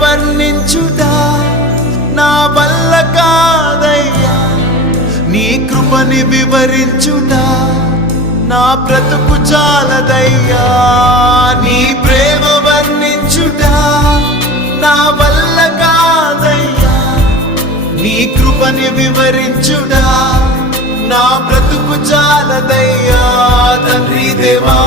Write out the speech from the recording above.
వర్ణించుట నా వల్ల కాదయ్యా, నీ కృపని వివరించుట నా బ్రతుకు చాలదయ్యా. నీ ప్రేమ వర్ణించుట నా వల్ల కాదయ్యా, నీ కృపని వివరించుట నా బ్రతుకు చాలదయ్యా. తండ్రి దేవా